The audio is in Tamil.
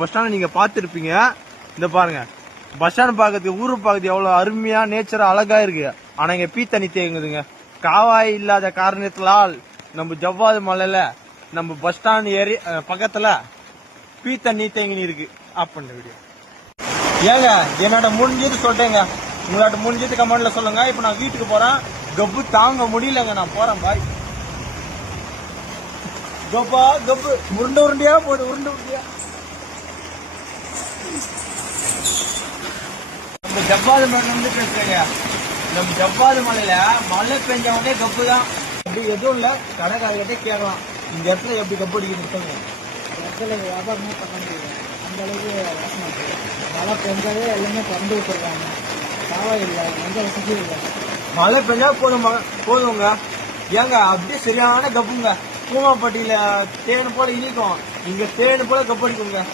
பஸ் ஸ்டாண்ட் நீங்க பாத்துருப்பீங்க. இந்த பாருங்க, பஸ் ஸ்டாண்ட் பாக்கிறதுக்கு ஊரு பாக்கிறதுக்கு எவ்வளவு அருமையா நேச்சரா அழகா இருக்கு. ஆனா இங்க பீ தண்ணி தேங்குதுங்க. காவாய் இல்லாத காரணத்தினால் நம்ம ஜவ்வாது மலையில நம்ம பஸ் ஸ்டாண்ட் ஏறி பக்கத்துல பீ தண்ணி தேங்கி இருக்கு. ஆப் பண்ண வீடியோ ஏங்க என்னோட முடிஞ்சது சொல்லிட்டேங்க. உங்களாட்ட முடிஞ்சது கமெண்ட்ல சொல்லுங்க. இப்ப நான் வீட்டுக்கு போறேன். கப்பு தாங்க முடியலங்க. நான் போறேன். பாய். கப்பா கப்பு உருண்டை உருண்டையா போடு. உருண்டை உருண்டையா நம்ம ஜவ்வாது மலையில இருந்து பேசுறேங்க. நம்ம ஜவ்வாது மலையில மழை பெஞ்ச உடனே கப்பு தான். அப்படி எதுவும் இல்ல. கடைக்காரர்கிட்ட கேட்கலாம், இந்த இடத்துல எப்படி கப்பு அடிக்கணும் சொல்லுங்க. இடத்துல வியாபாரமே பண்ண முடியல. அந்த அளவுக்கு வாசனை இருக்கு. மழை பெஞ்சாவே எல்லாமே திறந்து விட்டுருக்காங்க. காவா இல்லை, எந்த வசதியும் இல்லை. மழை பெஞ்சா போதுங்க. ஏங்க அப்படியே சரியான கப்புங்க. பூமாப்பட்டியில தேனு போல இனிக்கும், இங்க தேனு போல கப்பு அடிக்குங்க.